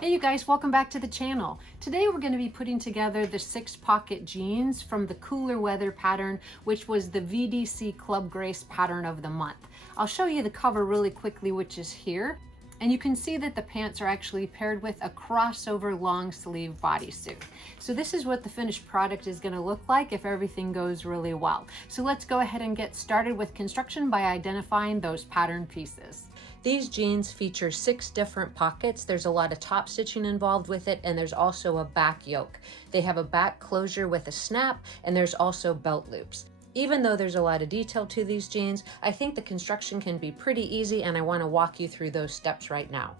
Hey you guys, welcome back to the channel. Today we're going to be putting together the 6-pocket jeans from the cooler weather pattern, which was the VDC Club Grace pattern of the month. I'll show you the cover really quickly, which is here. And you can see that the pants are actually paired with a crossover long sleeve bodysuit. So this is what the finished product is going to look like if everything goes really well. So let's go ahead and get started with construction by identifying those pattern pieces. These jeans feature 6 different pockets. There's a lot of top stitching involved with it, and there's also a back yoke. They have a back closure with a snap, and there's also belt loops. Even though there's a lot of detail to these jeans, I think the construction can be pretty easy, and I want to walk you through those steps right now.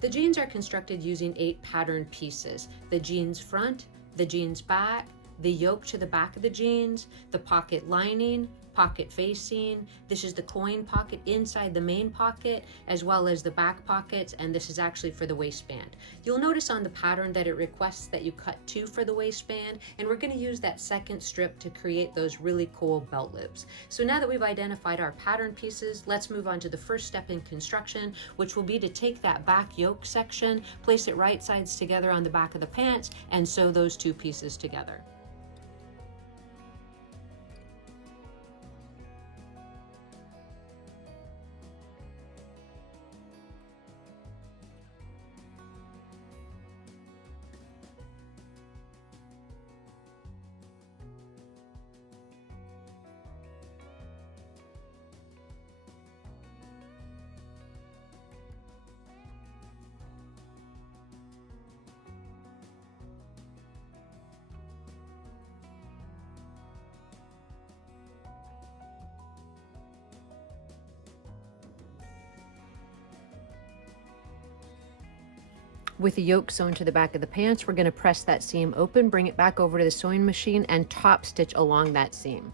The jeans are constructed using 8 pattern pieces: the jeans front, the jeans back, the yoke to the back of the jeans, the pocket lining, pocket facing. This is the coin pocket inside the main pocket, as well as the back pockets, and this is actually for the waistband. You'll notice on the pattern that it requests that you cut 2 for the waistband, and we're going to use that second strip to create those really cool belt loops. So now that we've identified our pattern pieces, let's move on to the first step in construction, which will be to take that back yoke section, place it right sides together on the back of the pants, and sew those 2 pieces together. With the yoke sewn to the back of the pants, we're going to press that seam open, bring it back over to the sewing machine, and top stitch along that seam.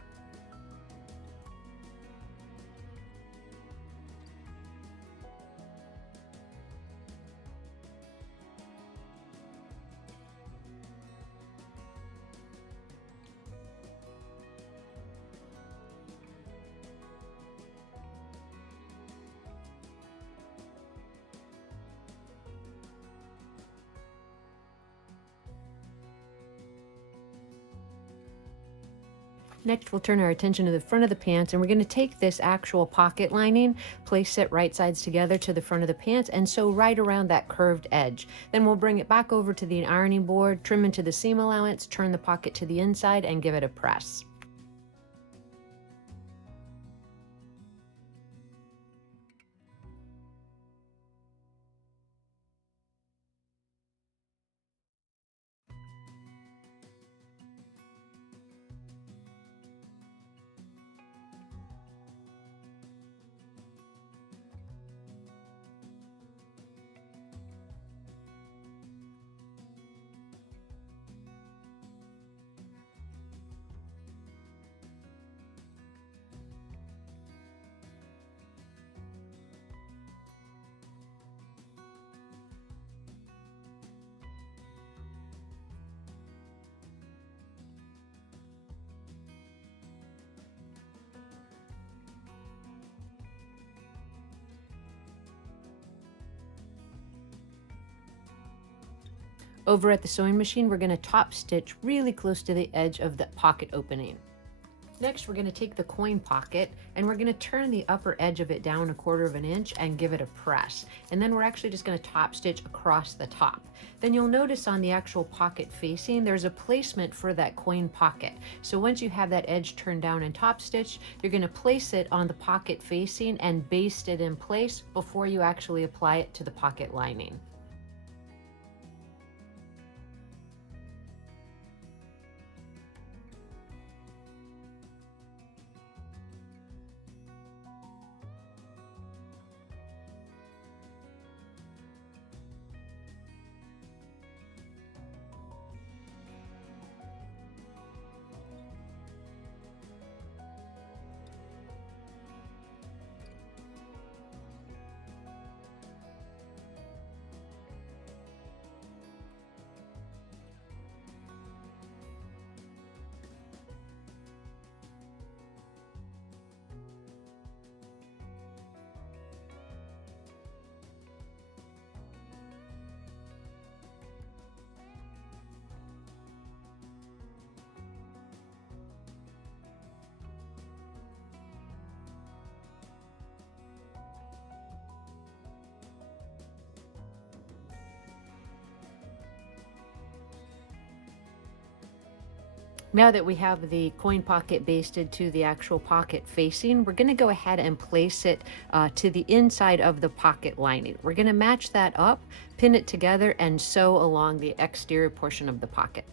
Next, we'll turn our attention to the front of the pants, and we're going to take this actual pocket lining, place it right sides together to the front of the pants, and sew right around that curved edge. Then we'll bring it back over to the ironing board, trim into the seam allowance, turn the pocket to the inside, and give it a press. Over at the sewing machine, we're going to top stitch really close to the edge of the pocket opening. Next, we're going to take the coin pocket and we're going to turn the upper edge of it down 1/4 inch and give it a press. And then we're actually just going to top stitch across the top. Then you'll notice on the actual pocket facing, there's a placement for that coin pocket. So once you have that edge turned down and top stitched, you're going to place it on the pocket facing and baste it in place before you actually apply it to the pocket lining. Now that we have the coin pocket basted to the actual pocket facing, we're going to go ahead and place it to the inside of the pocket lining. We're going to match that up, pin it together, and sew along the exterior portion of the pocket.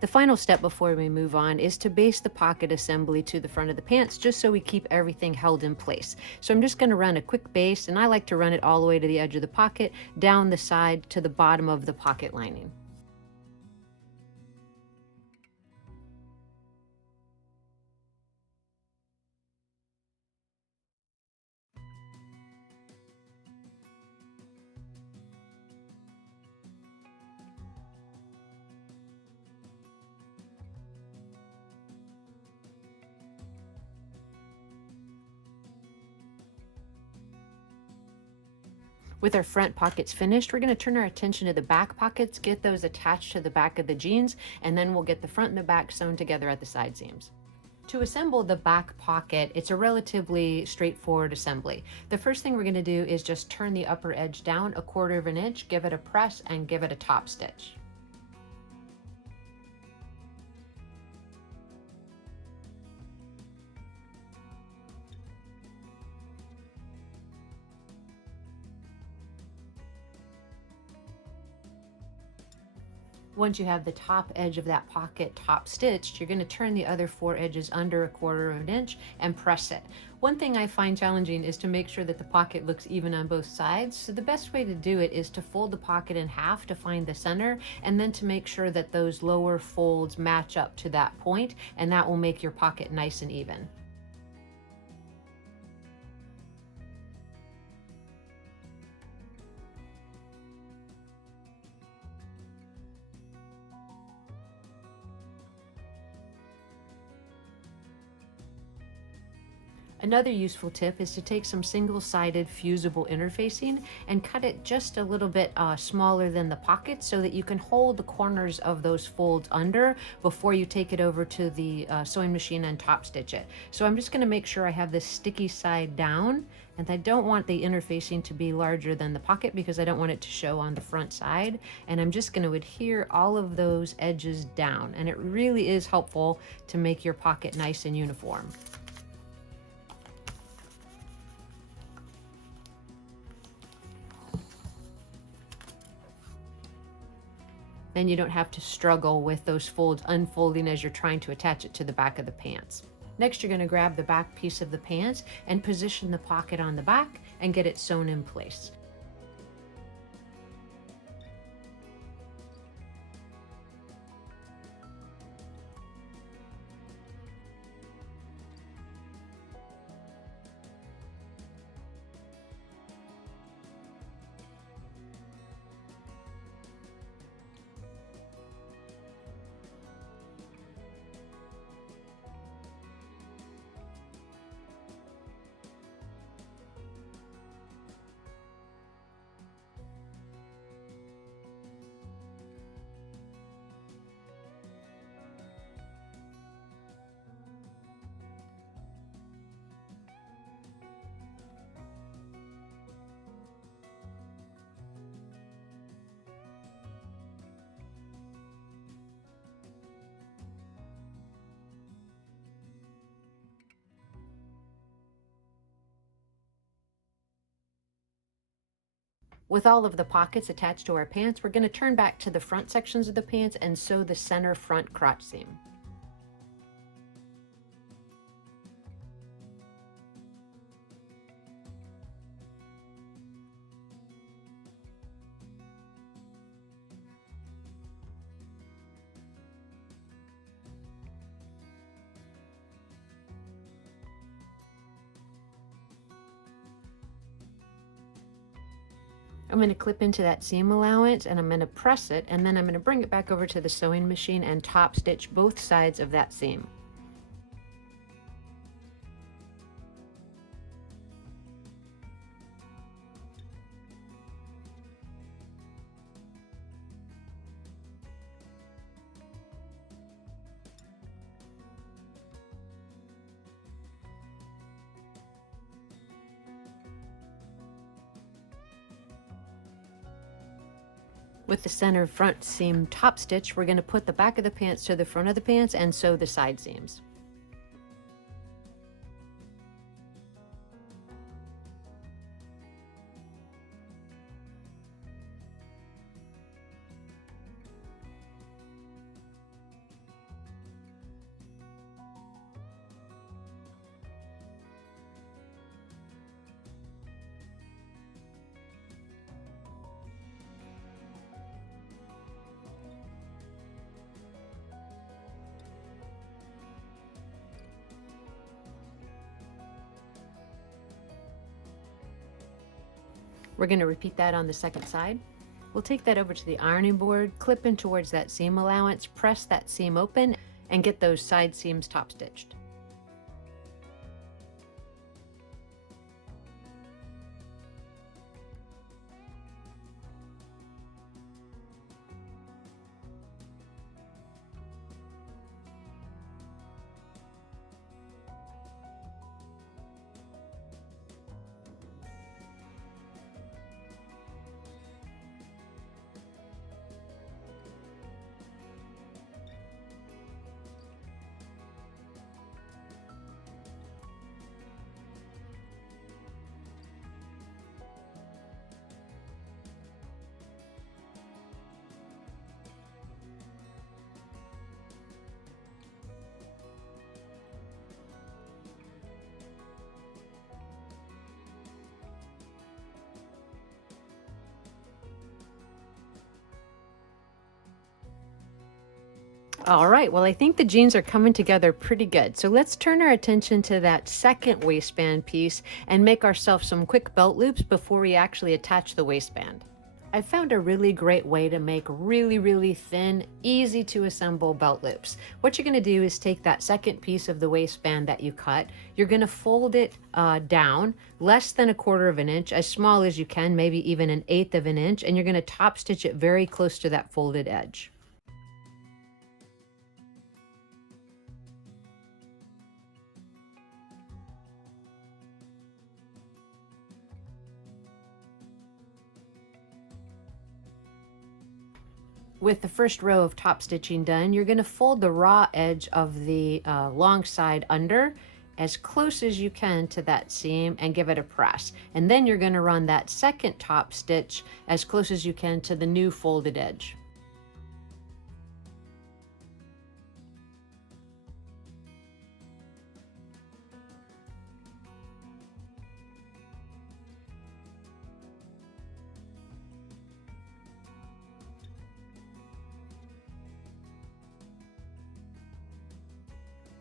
The final step before we move on is to baste the pocket assembly to the front of the pants, just so we keep everything held in place. So I'm just going to run a quick baste, and I like to run it all the way to the edge of the pocket, down the side to the bottom of the pocket lining. With our front pockets finished, we're going to turn our attention to the back pockets, get those attached to the back of the jeans, and then we'll get the front and the back sewn together at the side seams. To assemble the back pocket, it's a relatively straightforward assembly. The first thing we're going to do is just turn the upper edge down 1/4 of an inch, give it a press, and give it a top stitch. Once you have the top edge of that pocket top stitched, you're going to turn the other 4 edges under 1/4 of an inch and press it. One thing I find challenging is to make sure that the pocket looks even on both sides. So the best way to do it is to fold the pocket in half to find the center, and then to make sure that those lower folds match up to that point, and that will make your pocket nice and even. Another useful tip is to take some single-sided fusible interfacing and cut it just a little bit smaller than the pocket, so that you can hold the corners of those folds under before you take it over to the sewing machine and top stitch it. So I'm just going to make sure I have this sticky side down, and I don't want the interfacing to be larger than the pocket because I don't want it to show on the front side. And I'm just going to adhere all of those edges down, and it really is helpful to make your pocket nice and uniform. Then you don't have to struggle with those folds unfolding as you're trying to attach it to the back of the pants. Next, you're going to grab the back piece of the pants and position the pocket on the back and get it sewn in place. With all of the pockets attached to our pants, we're going to turn back to the front sections of the pants and sew the center front crotch seam. I'm going to clip into that seam allowance, and I'm going to press it, and then I'm going to bring it back over to the sewing machine and top stitch both sides of that seam. With the center front seam top stitch, we're going to put the back of the pants to the front of the pants and sew the side seams. We're going to repeat that on the second side. We'll take that over to the ironing board, clip in towards that seam allowance, press that seam open, and get those side seams top stitched. All right, well, I think the jeans are coming together pretty good. So let's turn our attention to that second waistband piece and make ourselves some quick belt loops before we actually attach the waistband. I found a really great way to make really thin, easy to assemble belt loops. What you're going to do is take that second piece of the waistband that you cut, you're going to fold it down less than 1/4 of an inch, as small as you can, maybe even 1/8 of an inch, and you're going to top stitch it very close to that folded edge. With the first row of top stitching done, you're going to fold the raw edge of the long side under as close as you can to that seam and give it a press. And then you're going to run that second top stitch as close as you can to the new folded edge.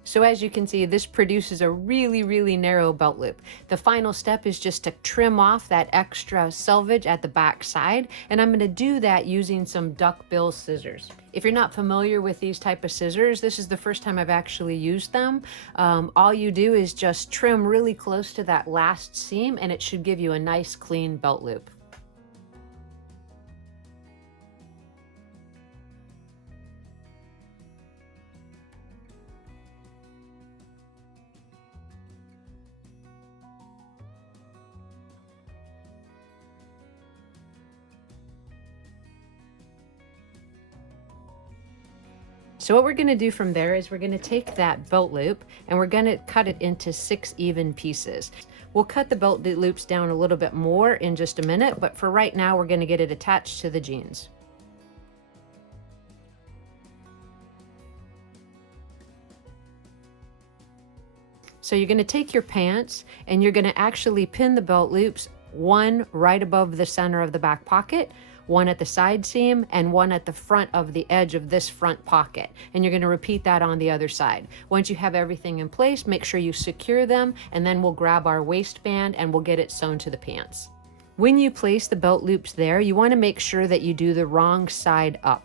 So as you can see, this produces a really narrow belt loop. The final step is just to trim off that extra selvage at the back side, and I'm going to do that using some duckbill scissors. If you're not familiar with these type of scissors, this is the first time I've actually used them. All you do is just trim really close to that last seam, and it should give you a nice clean belt loop. So what we're going to do from there is we're going to take that belt loop and we're going to cut it into 6 even pieces. We'll cut the belt loops down a little bit more in just a minute, but for right now we're going to get it attached to the jeans. So you're going to take your pants and you're going to actually pin the belt loops, one right above the center of the back pocket, one at the side seam, and one at the front of the edge of this front pocket. And you're going to repeat that on the other side. Once you have everything in place, make sure you secure them, and then we'll grab our waistband and we'll get it sewn to the pants. When you place the belt loops there, you want to make sure that you do the wrong side up.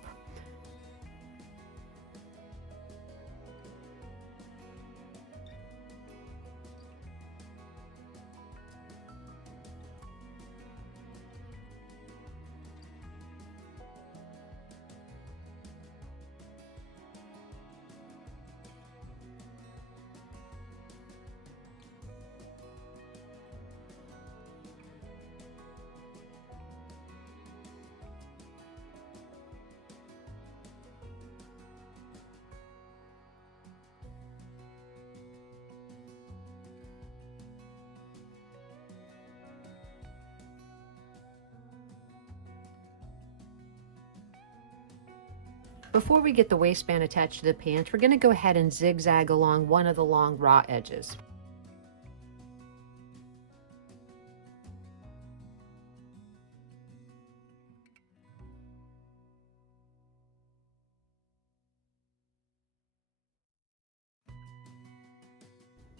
Before we get the waistband attached to the pants, we're going to go ahead and zigzag along one of the long raw edges.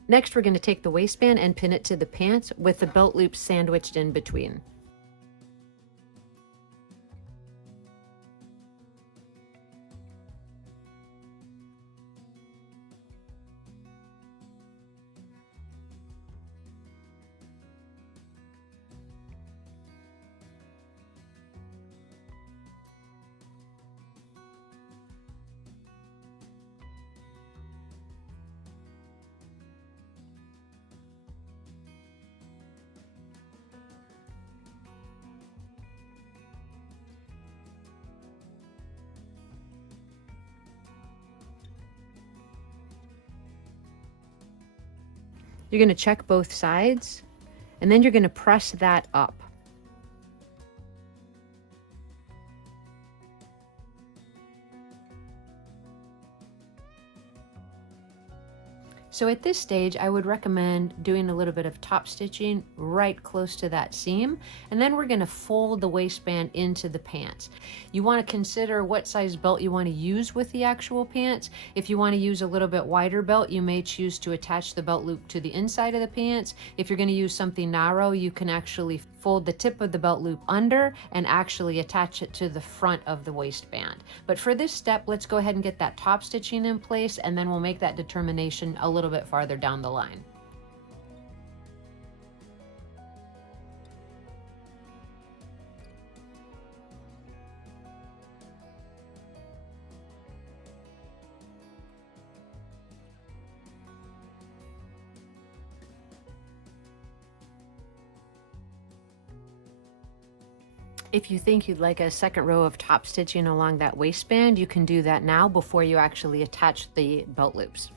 Next, we're going to take the waistband and pin it to the pants with the belt loop sandwiched in between. You're going to check both sides, and then you're going to press that up. So at this stage, I would recommend doing a little bit of top stitching right close to that seam, and then we're going to fold the waistband into the pants. You want to consider what size belt you want to use with the actual pants. If you want to use a little bit wider belt, you may choose to attach the belt loop to the inside of the pants. If you're going to use something narrow, you can actually fold the tip of the belt loop under and actually attach it to the front of the waistband. But for this step, let's go ahead and get that top stitching in place, and then we'll make that determination a little bit farther down the line. If you think you'd like a second row of top stitching along that waistband, you can do that now before you actually attach the belt loops.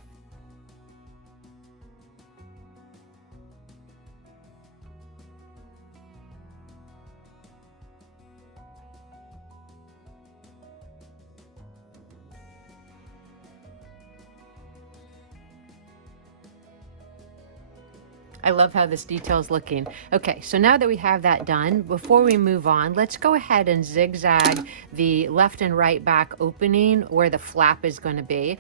I love how this detail is looking. Okay, so now that we have that done, before we move on, let's go ahead and zigzag the left and right back opening where the flap is going to be.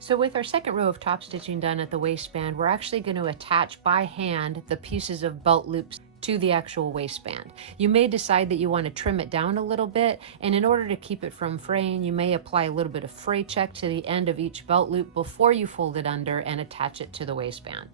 So with our second row of top stitching done at the waistband, we're actually going to attach by hand the pieces of belt loops to the actual waistband. You may decide that you want to trim it down a little bit, and in order to keep it from fraying, you may apply a little bit of fray check to the end of each belt loop before you fold it under and attach it to the waistband.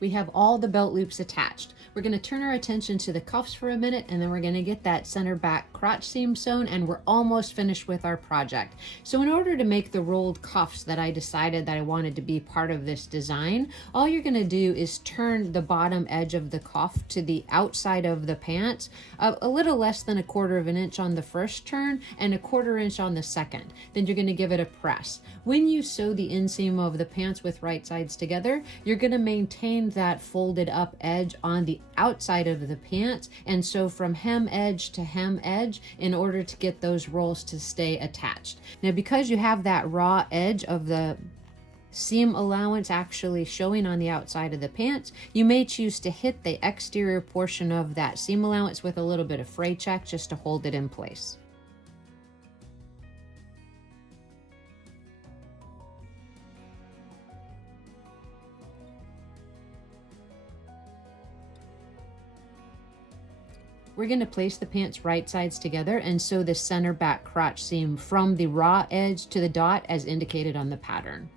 We have all the belt loops attached. We're going to turn our attention to the cuffs for a minute, and then we're going to get that center back crotch seam sewn, and we're almost finished with our project. So in order to make the rolled cuffs that I decided that I wanted to be part of this design, all you're going to do is turn the bottom edge of the cuff to the outside of the pants, a little less than 1/4 of an inch on the first turn and 1/4 inch on the second. Then you're going to give it a press. When you sew the inseam of the pants with right sides together, you're going to maintain that folded up edge on the outside of the pants, and sew from hem edge to hem edge in order to get those rolls to stay attached. Now, because you have that raw edge of the seam allowance actually showing on the outside of the pants, you may choose to hit the exterior portion of that seam allowance with a little bit of fray check just to hold it in place. We're going to place the pants right sides together and sew the center back crotch seam from the raw edge to the dot as indicated on the pattern.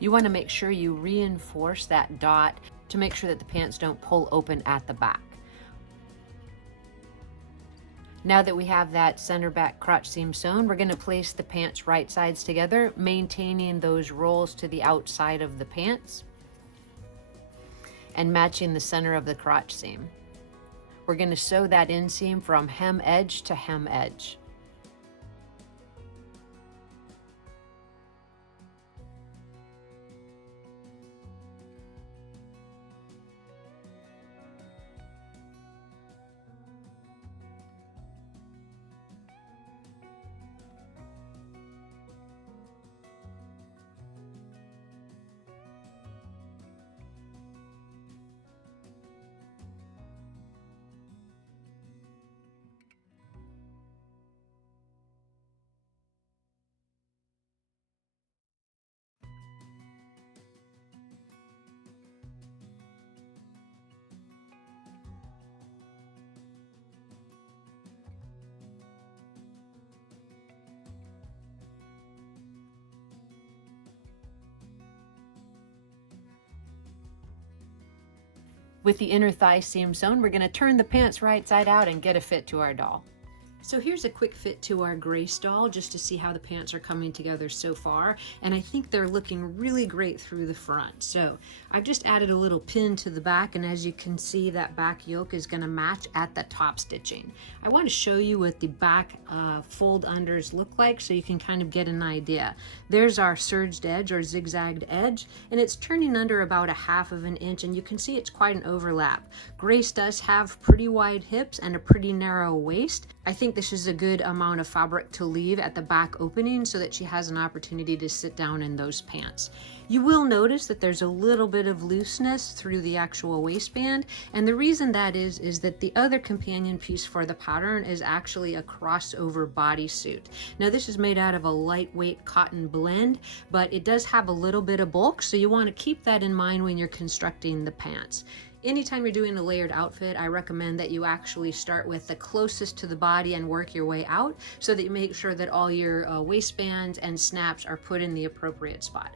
You want to make sure you reinforce that dot to make sure that the pants don't pull open at the back. Now that we have that center back crotch seam sewn, we're going to place the pants right sides together, maintaining those rolls to the outside of the pants and matching the center of the crotch seam. We're going to sew that inseam from hem edge to hem edge. With the inner thigh seam sewn, we're going to turn the pants right side out and get a fit to our doll. So here's a quick fit to our Grace doll just to see how the pants are coming together so far, and I think they're looking really great through the front. So I've just added a little pin to the back, and as you can see, that back yoke is going to match at the top stitching. I want to show you what the back fold unders look like so you can kind of get an idea. There's our serged edge or zigzagged edge, and it's turning under about 1/2 of an inch, and you can see it's quite an overlap. Grace does have pretty wide hips and a pretty narrow waist. I think this is a good amount of fabric to leave at the back opening so that she has an opportunity to sit down in those pants. You will notice that there's a little bit of looseness through the actual waistband, and the reason that is that the other companion piece for the pattern is actually a crossover bodysuit. Now this is made out of a lightweight cotton blend, but it does have a little bit of bulk, so you want to keep that in mind when you're constructing the pants. Anytime you're doing a layered outfit, I recommend that you actually start with the closest to the body and work your way out so that you make sure that all your waistbands and snaps are put in the appropriate spot.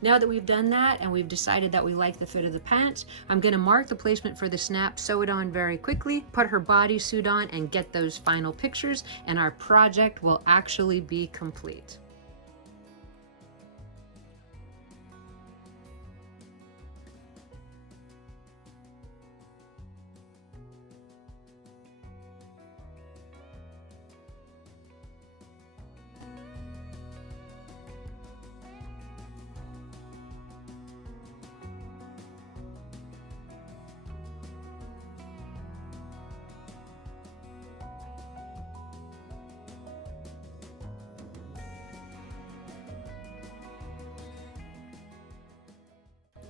Now that we've done that and we've decided that we like the fit of the pants, I'm going to mark the placement for the snap, sew it on very quickly, put her bodysuit on, and get those final pictures, and our project will actually be complete.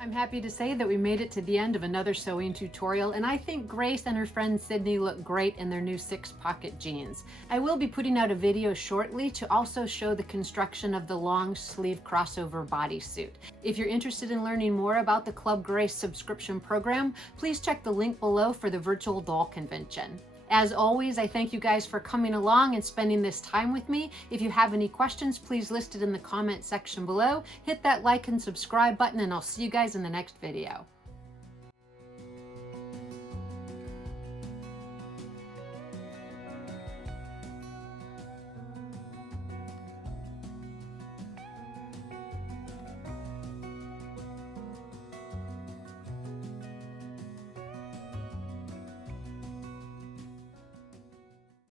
I'm happy to say that we made it to the end of another sewing tutorial, and I think Grace and her friend Sydney look great in their new 6-pocket jeans. I will be putting out a video shortly to also show the construction of the long sleeve crossover bodysuit. If you're interested in learning more about the Club Grace subscription program, please check the link below for the virtual doll convention. As always, I thank you guys for coming along and spending this time with me. If you have any questions, please list it in the comment section below. Hit that like and subscribe button, and I'll see you guys in the next video.